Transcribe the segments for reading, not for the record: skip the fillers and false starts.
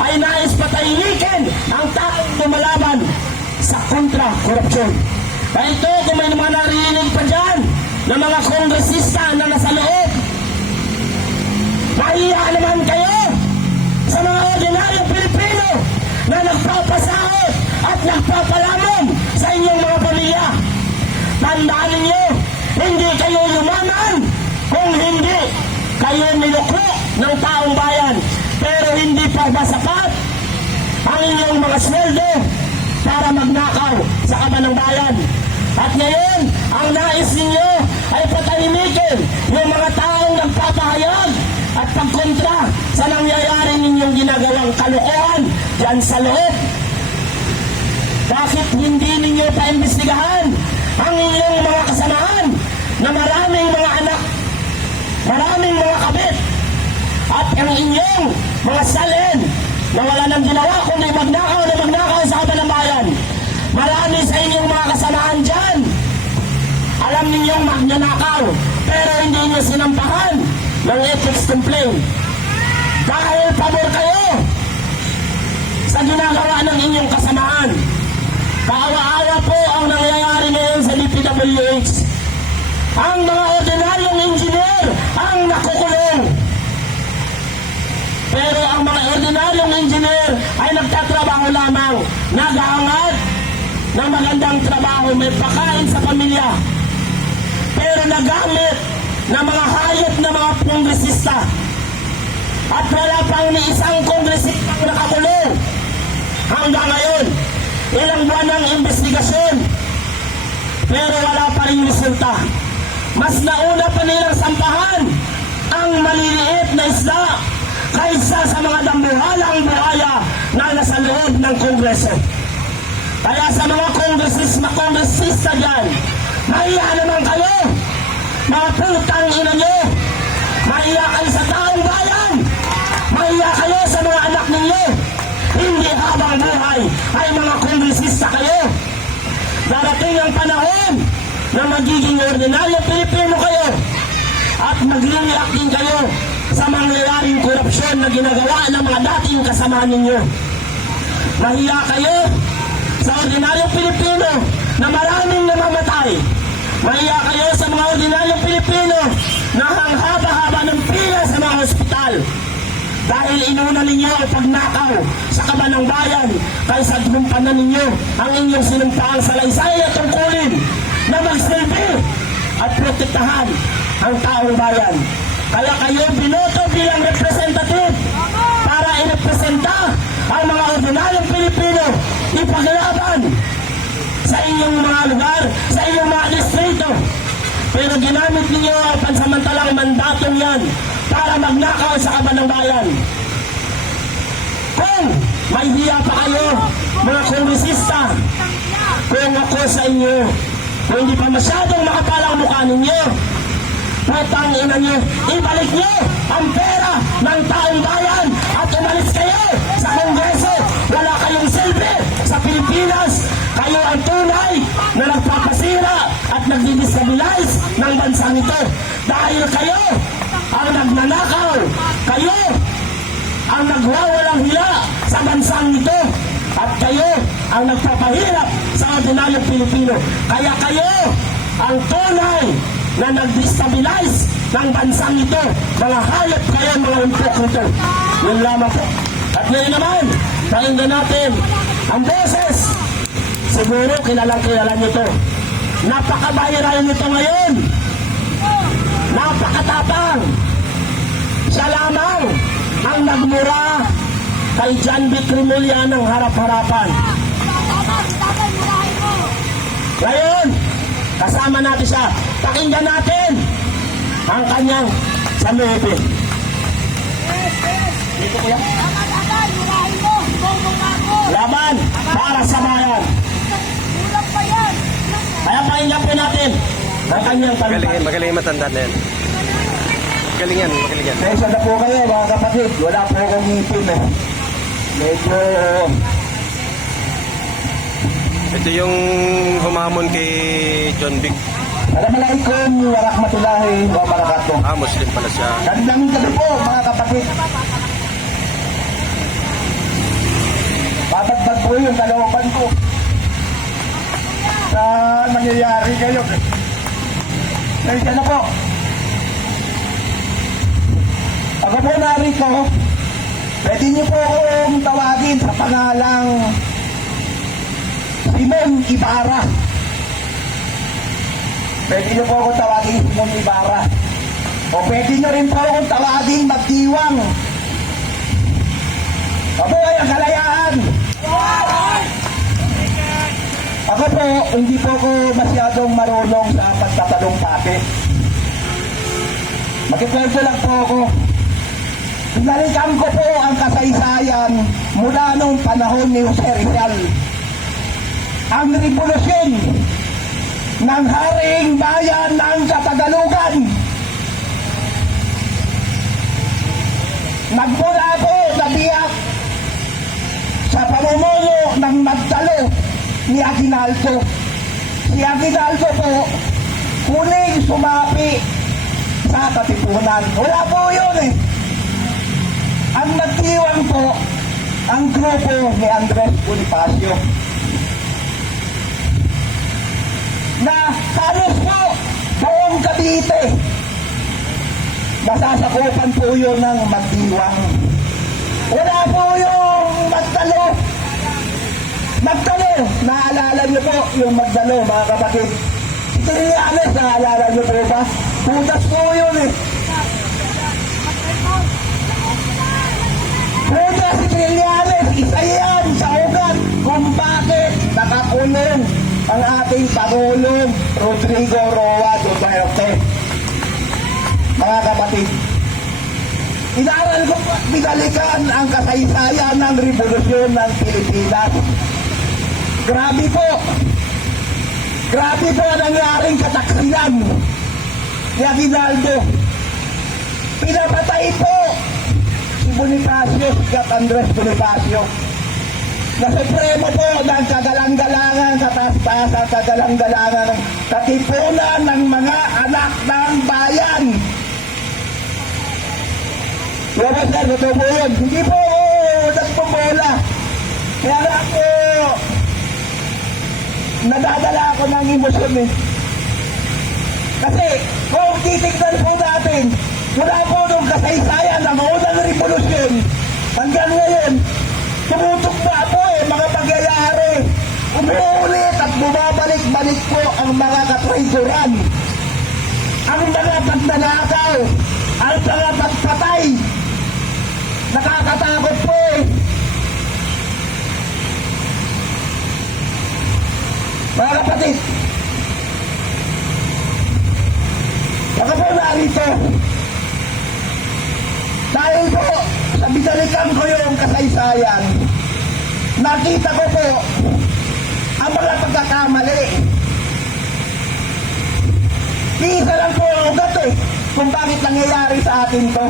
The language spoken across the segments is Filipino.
ay nais patahimikin ang taong lumalaban sa kontra-korupsyon. Kaya ito, kung may mga narinig pa dyan na mga kongresista na nasa loob, mahiya naman kayo sa mga ordinaryong Pilipino na nagpapasahod at nagpapalamon sa inyong mga pamilya. Tandaan ninyo, hindi kayo yumaman kung hindi kayo nilukro ng taong bayan. Pero hindi pa ba sapat ang inyong mga sweldo para magnakaw sa kaban ng bayan? At ngayon, ang nais ninyo ay patahimikin yung mga taong nagpapahayag at pagkontra sa nangyayari ninyong ginagawang kalokohan dyan sa loob. Bakit hindi ninyo paimbestigahan ang inyong mga kasamahan na maraming mga anak, maraming mga kabit, at ang inyong mga salin na wala nang ginawa kundi magnakaw sa kaban ng bayan? Marami sa inyong mga kasamahan dyan, alam ninyong magnanakaw, pero hindi nyo sinampahan ng ethics complaint. Dahil pabor kayo sa ginagawa ng inyong kasamahan. Kaawa-awa po ang nangyayari ngayon sa DPWH. Ang mga ordinaryong engineer ang nakukulong. Pero ang mga ordinaryong engineer ay nagtatrabaho lamang, nag-aangat ng magandang trabaho, may pakain sa pamilya. Pero nagamit ng mga hayop na mga kongresista. At wala pang ni isang kongresista nakakulong. Hanggang ngayon, ilang buwan ng investigasyon, pero wala pa rin resulta. Mas nauna pa nilang sampahan ang maliliit na isda kaysa sa mga dambuhalang buhaya na nasa loob ng Kongreso. Kaya sa mga kongresista dyan, mahiya naman kayo, mga putang ina nyo. Mahiya kayo sa taong bayan, mahiya kayo sa mga anak ninyo. Hindi habang buhay ay mga kongresista kayo. Darating ang panahon na magiging ordinaryong Pilipino kayo at mag-react din kayo sa mangyayaring korupsyon na ginagawa ng mga dating kasama ninyo. Mahiya kayo sa ordinaryong Pilipino na maraming namamatay. Mahiya kayo sa mga ordinaryong Pilipino na ang haba-haba ng pila sa mga ospital. Dahil inuna ninyo ang pagnakaw sa kaban ng bayan kaysa gumpanan ninyo ang inyong sinumpaang salaysay at tungkulin na magsilbi at protektahan ang taong bayan. Kaya kayo binoto bilang representative para irepresenta ang mga ordinaryong Pilipino ipaglaban sa inyong mga lugar, sa inyong mga distrito. Pero ginamit ninyo ang pansamantalang mandatong yan para magnakaw sa kaban ng bayan. Kung may hiya pa kayo, mga kongresista, kung ako sa inyo, kung hindi pa masyadong makapalang mukha ninyo, putang ina nyo, ibalik nyo ang pera ng taong bayan at umalis kayo sa Kongreso. Wala kayong silbi sa Pilipinas. Kayo ang tunay na nagpapasira at nagdidestabilize ng bansang ito. Dahil kayo ang nagnanakaw, kayo ang nagwawalang hila sa bansang ito, at kayo ang nagpapahirap sa ordinaryong Pilipino. Kaya kayo ang tunay na nag-destabilize ng bansang ito. Mga hayop kayo, mga umpok nito. Yun lamang po. At ngayon naman, pakinggan natin ang boses. Siguro kilalang-kilala nyo ito. Napaka-viral nito ngayon. Napakatapang. Siya lamang ang nagmura kay John B. Trimulya ng harap-harapan. Ngayon, kasama natin siya. Pakinggan natin ang kanyang sanubi. Dito kuya. Laban para sa bayan. Kaya pakinggan po natin ang kanyang talupay. Magaling matanda na yan. Magaling yan. Nasa na po kayo mga kapatid. Wala po akong ngipin eh. Medyo... Ito yung humamon kay John Vic. Assalamualaikum warahmatullahi wabarakatuh. Muslim pala siya. Gandang gabi po mga kapatid. yung kalooban ko sa nangyayari ngayon. Kaya na po. Ako po narito. Pwede niyo po akong tawagin sa pangalang Simon Ibarra. Pwede niyo po akong tawagin Simon Ibarra. O pwede niyo rin po akong tawagin Magdiwang. Ako ay ang kalayaan. Ako po, hindi po ako masyadong marunong sa pagtatalumpati. Magkikwento lang po ako. Pinalikan ko po ang kasaysayan mula nung panahon ni Jose Rizal. Ang revolusyon ng Haring Bayan ng Katagalugan. Nagmula po na biyak sa pamumuno ng Magdalo ni Aguinaldo. Si Aguinaldo po huling sumapi sa Katipunan. Wala po yun eh. Ang nagdiwang po ang grupo ni Andres Bonifacio na halos po buong Cavite masasakupan po yun ng Magdiwang. Wala po yung Magdalo. Magdalo, naalala niyo po yung Magdalo, mga kapatid. Si Trillanes, naalala niyo po ba? Putas po yun eh. Putas si Trillanes, isa yan sa ugat kung bakit nakakulong ang ating Pangulong Rodrigo Roa Duterte. Mga kapatid, inaral ko po, binalikan ang kasaysayan ng revolusyon ng Pilipinas. Grabe po ang nangyaring kataksilan ni Aguinaldo. Pinapatay po si Bonifacio, si Andres Bonifacio, na supremo po ng kagalang-galangan, kataas-taas kagalang-galangan, katipunan ng mga anak ng bayan. Diba sir, totoo po yun. Hindi po nagpumula. Kaya nga po, nadadala ako ng emosyon eh. Kasi, kung titignan po natin, mula po nung kasaysayan ng unang revolusyon, hanggang ngayon, tumutukba po eh, mga pagyayari. Umuulit at bumabalik-balik po ang mga katraidoran. Ang mga pagnanakaw, ang mga pagpatay. Nakakatakot po eh. Mga kapatid, baka po narito, dahil po sa binalikan ko yung kasaysayan, nakita ko po ang mga pagkakamali. Isa lang po ang ugat eh, kung bakit nangyayari sa atin to.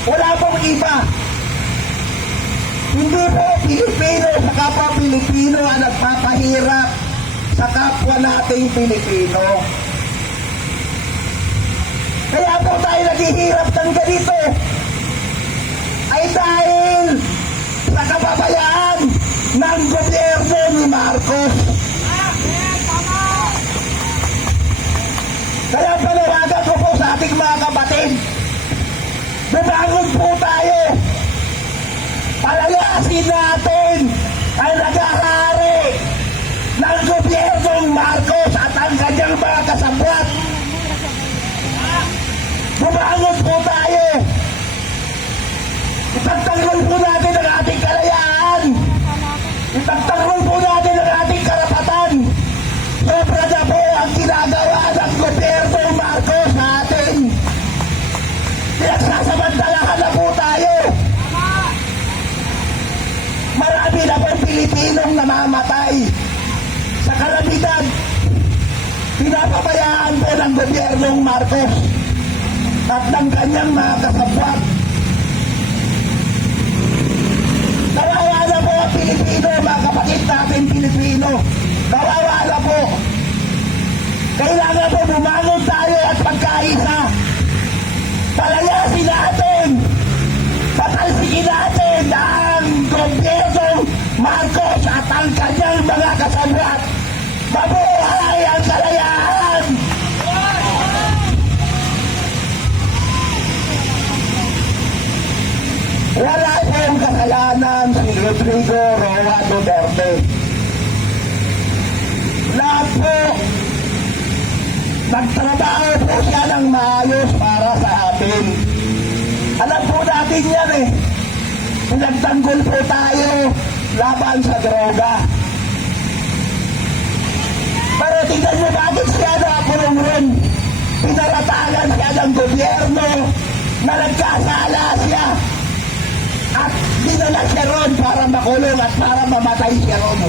Wala pong iba. Hindi po Pilipino sa kapwa Pilipino ang nagpapahirap sa kapwa nating Pilipino. Kaya po tayo naghihirap ng ganito ay dahil sa kapabayaan ng gobyerno ni Marcos. Kaya panawagan ko po sa ating mga kapatid, bumangon po tayo. Palayasin natin ang nag-ahari ng gobyernong Marcos at ang kanyang mga kasabwat. Bumangon po tayo. Ipagtanggol po natin ang ating kalayaan. Ipagtanggol po natin ang ating karapatan. Sobra na po ang ginagawa ng gobyernong Marcos sa atin. Pinagsasamantalahan na po tayo. Marami na pong Pilipinong namamatay. Sa karamihan, pinapabayaan po ng gobyernong Marcos at ng kanyang mga kasabwat. Kawawa na po ang Pilipino, mga kapatid natin Pilipino. Kawawa na po. Kailangan po bumangon tayo at pagkaisa. Palayasin natin. Patalsikin natin ang gobyernong Marcos at ang kanyang mga kasabwat. Mabuhay ang kalayaan! Wala pong kasalanan si Rodrigo Roa Duterte. Lahat po, nagtrabaho po siya ng maayos para sa atin. Alam po natin yan eh. Pinagtanggol po tayo laban sa droga. Pero tingnan mo bakit siya nakulong rin. Pinaratangan siya ng gobyerno na nagkasala siya. At dinala siya ron para makulong at para mamatay siya ron.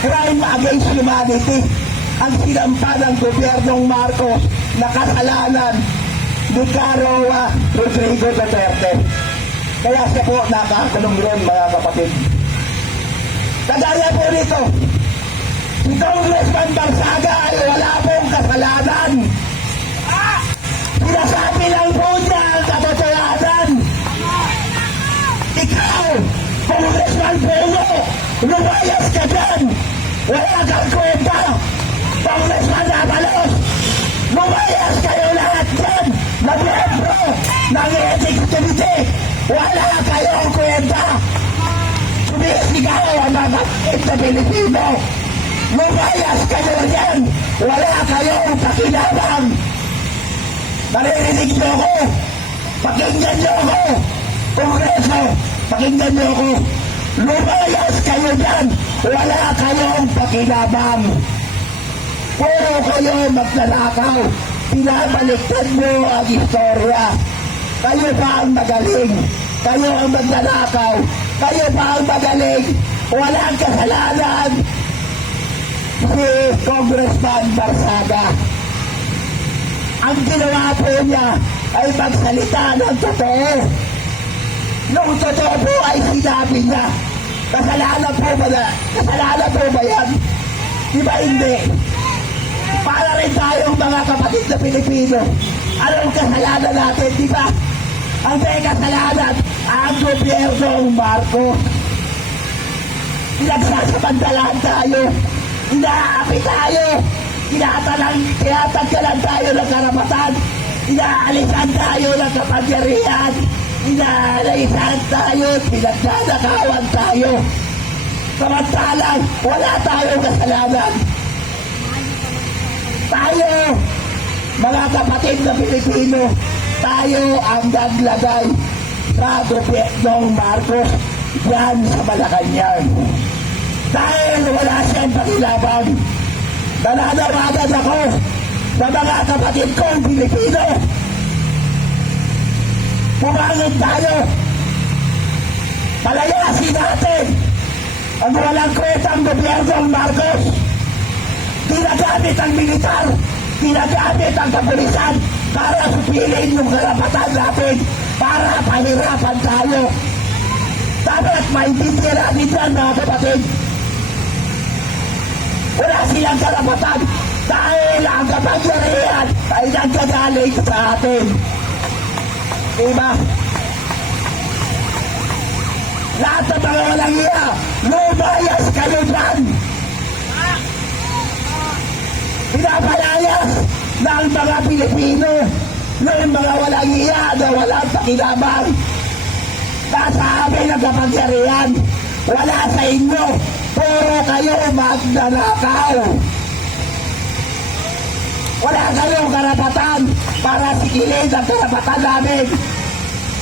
Crime against humanity ang sinampa ng gobyernong Marcos na kasalanan ni Roa Rodrigo Duterte. Kaya siya po nakakulong ron, mga kapatid. Kagaya po nito, si Congressman Barsaga ay wala pong kasalanan. Sinasabi lang po niya ang katotohanan. Ikaw, Congressman Puno, lumayas ka dyan. Wala kang kwenta. Congressman Avalos, lumayas kayo lahat dyan na miyembro ng executive. Wala kayong kwenta. Sumisigaw ang mga kapit na Pilipino. Lumayas kayo dyan. Wala kayong pakinabang. Naririnig niyo ako. Pakinggan niyo ako. Kongreso, pakinggan niyo ako. Lumayas kayo dyan. Wala kayong pakinabang. Puro kayo magnanakaw. Pinabaliktad mo ang istorya. Kayo ba ang magaling? Kayo ang magnanakaw. Kayo ba ang magaling? Walang kasalanan. Si Congressman Barsaga. Ang ginawa po niya ay magsalita ng totoo. Nung totoo po ay sinabi niya, kasalanan po ba yan? Di ba hindi? Para rin tayong mga kapatid na Pilipino, anong kasalanan natin, di ba? Ang may kasalanan, ang gobyernong Marcos. Pinagsasamantalahan tayo, inaapi tayo, tinatanggalan tayo ng karapatan, inaalisan tayo ng kapangyarihan, inaalisan tayo, pinagdadakawan tayo. Samantalang wala tayong kasalanan. Tayo, mga kapatid na Pilipino, tayo ang naglagay sa gobyernong Marcos yan sa Malacanang. Dahil wala siyang pakilabang, nananawagan ako sa mga kapatid kong Pilipino. Pumangin tayo. Palayasin natin ang walang kwetang gobyernong Marcos. Ginagamit ang militar, ginagamit ang kapulisan para supilin yung karapatan natin, para pahirapan tayo. Dapat maintindihan natin yan, mga kapatid. Wala silang karapatan dahil ang kapangyarihan ay nagkagaling sa atin. Diba? Lahat ng mga walang iya, lumayas kayo dyan. Pinapalayas ng mga Pilipino, ng mga walang iya na walang pakinabang. Nasa amin ang kapangyarihan, wala sa inyo. Puro kayo magnanakaw. Wala kayong karapatan para sikilin ang karapatan namin.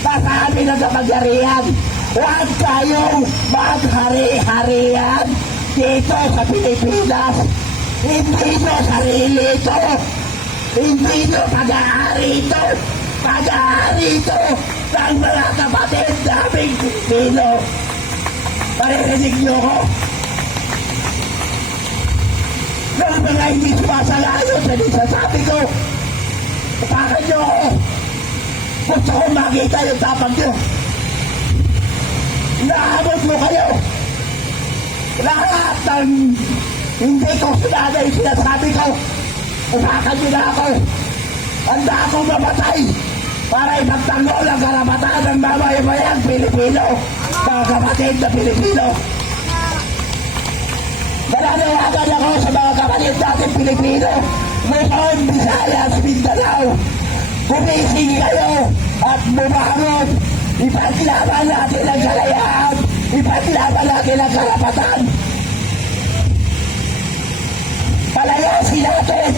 Nasa amin ang kapangyarihan. Huwag kayong maghari-harian dito sa Pilipinas. Hindi nyo sarili ito. Hindi nyo pag-aari ito. Pag-aari ito ng mga kapatid naming Pilipino. Maririnig nyo ko. Ng mga hindi sumasalayon sa sasabi ko, upakan nyo ako. Gusto ko makita yung tapang nyo. Naabot mo kayo. Lahat ng hindi ko sinada yung sinasabi ko, upakan nyo na ako. Handa akong mamatay para ipagtanggol ang karapatan ng mamayamayang Pilipino. mga kapatid na Pilipino. Nananawagan ako sa mga kapatid natin Pilipino, Luzon, Visayas, Mindanao. Gumising kayo at bumangon. Ipaglaban natin ang kalayaan. Ipaglaban natin ang karapatan. Palayasin natin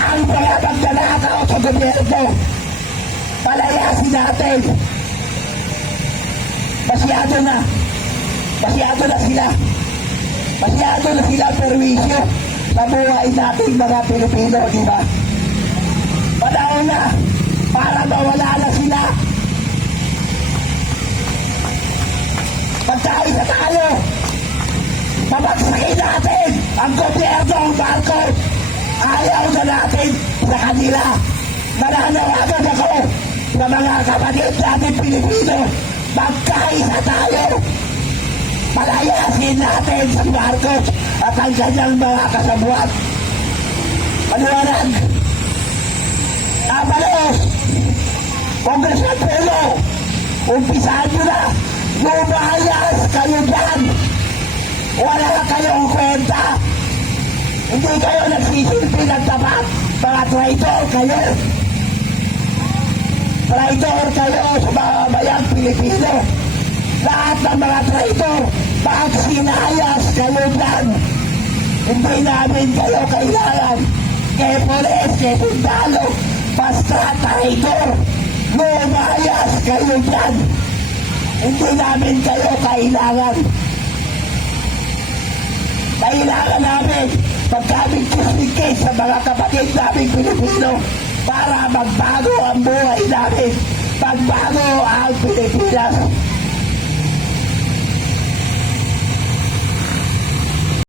ang mga magnanakaw sa gobyerno. Palayasin natin. Masyado na sila. Masyado na sila perwisyo sa buhay natin mga Pilipino, di ba? Panahon na para mawala na sila. Pagkaisa tayo, pabagsakin natin ang gobyerno ng Marcos. Ayaw na natin sa kanila. Nananawagan ako sa mga kapatid natin Pilipino, magkaisa tayo. Palayasin natin sa Marcos at ang kanyang mga kasabuan. Paliwanag. Abalos, Congressman Pelo, umpisahan nyo na. Lumayas kayo dyan. Wala kayong kwenta. Hindi kayo nagsisilpi ng tapat. Mga traitor kayo. Traitor kayo sa mga bayang Pilipino. Lahat ng mga traitor, magsinayas kayo dyan. Hindi namin kayo kailangan. Kay Poles, kay Sundalo, basta traitor. Lumayas kayo dyan. Hindi namin kayo kailangan. Kailangan namin pagkaming kusingkis sa mga kapatid namin Pilipino para magbago ang buhay namin. Magbago ang Pilipinas.